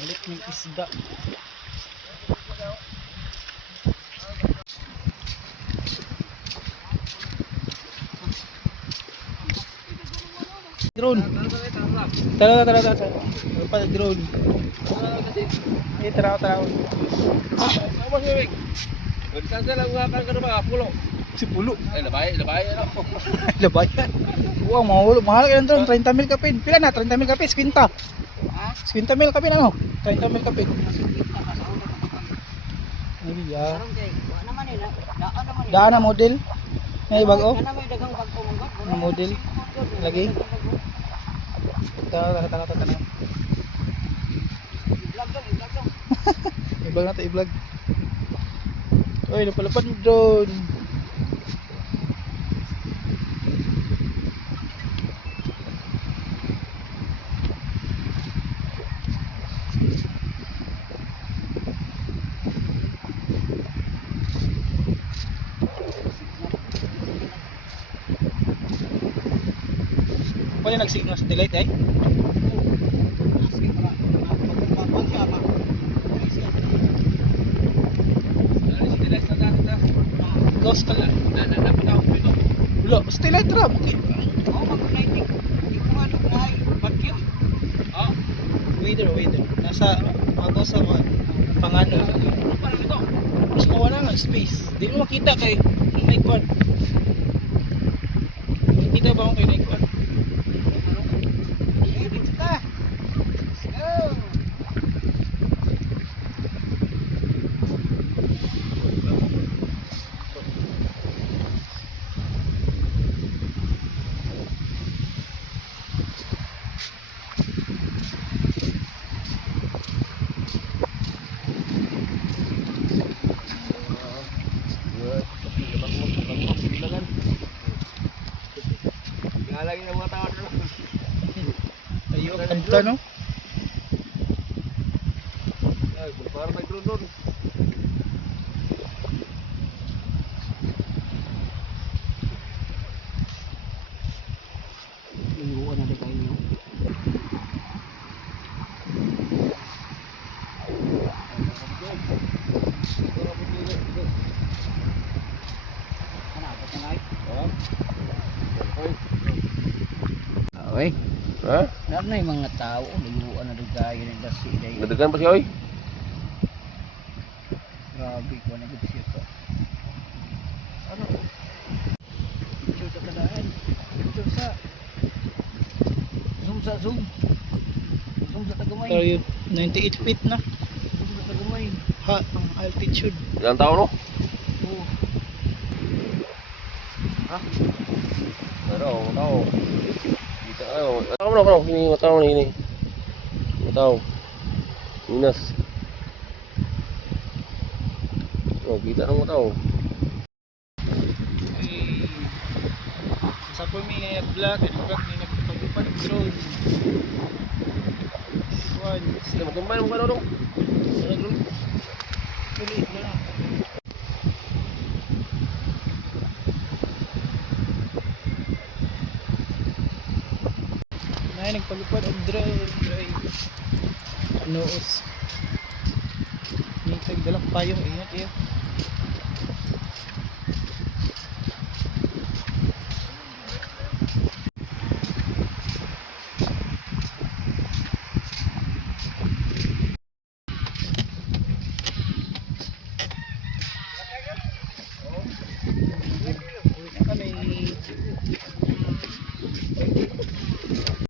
Balik ng isda. Drone. Tara. Pa drone. Tara. Apa sih, Wik? Berikan saya lagu akan ke rumah pulau. Si pulo. Lebay ano. Labayan. Wow, mahal ka drone. 30 mil kapin. Pila na? 30 mil kapin. 50. 50 mil kapin ano? 30 mil kapin. Ay, ya. Daan na model. May bago. Na model. Lagi. Tara. I-vlog na to, i-vlog. Uy, napalapad mo drone. Paano nagsignal sa delete eh? Ghost ka lang. Wala, basta delete ra. Weather. Nasa ako sa pangano. Mas kawana nga space. Di mo makita kay may quad. Makita ba mo kay may quad? Lagi na mga tao doon. Ayo, kanta no? Ay, parang may drone doon. Lingguan na kayo nyo. Okay. Ha? Ano na yung mga tao, lingguan na kayo ng dasi. Nadagan pa siya, oy. Grabe ko na good siya to. Ano? Ito sa kadaan. Ito sa zoom. Zoom sa Tagamay. Tayo 98 feet na. Zoom sa Tagamay. Ha, ang altitude. Ilang tao, no? Oo. Ha? Tao. Dito, ayo. Tao mo, ini. Tao. Minas. Oh, kita ng tao. Ay, sa po may vlog at vlog ni nagpagpapad drone. One, Sila magkumbay mo ka dong. tuloy na lang. Nay nagpagpapad og drone. Noos. Nitag dalang payong ingat iyo.